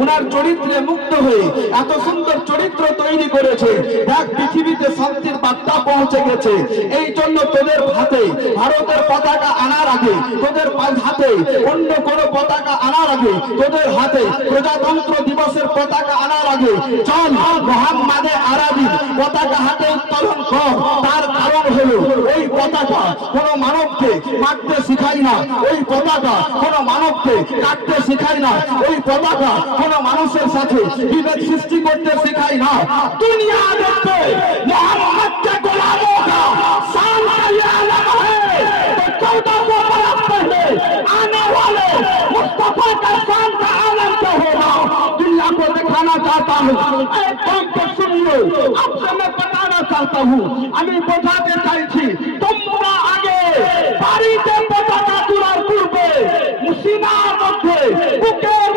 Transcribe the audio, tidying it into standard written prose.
উনার চরিত্রে মুগ্ধ হয়ে এত সুন্দর চরিত্র তৈরি করেছে। দেখ পৃথিবীতে শান্তির বার্তা পৌঁছে গেছে। এই জন্য তোদের হাতে ভারতের পতাকা আনার আগে, তোদের হাতে অন্য কোনো পতাকা আনার আগে, তোদের হাতে প্রজাতন্ত্র দিবসের পতাকা আনার আগে চল মোহাম্মদে আরবি পতাকা হাতে উত্তোলন কর। তার কারণ হলো এই পতাকা কোন মানবকে মারতে শিখায় না, ওই পতাকা কোন মানবকে কাটতে শিখায় না, ওই পতাকা কোন মানুষের সাথে বিভেদ সৃষ্টি করতে শেখায় না। দুনিয়া দেখতে मोहम्मद के गुलामों का शान का ये आलम है तो 1400 बरस पहले आने वाले मुस्तफा का शान का आलम क्या होगा। दुनिया को दिखाना चाहता हूँ, कौन तो सुनिए, आपसे मैं बताना चाहता हूँ, আমি বোঝাতে চাইছি তোমরা আগে বাড়িতে পতাকা তোলার পূর্বে মুসিনার মধ্যে বুকের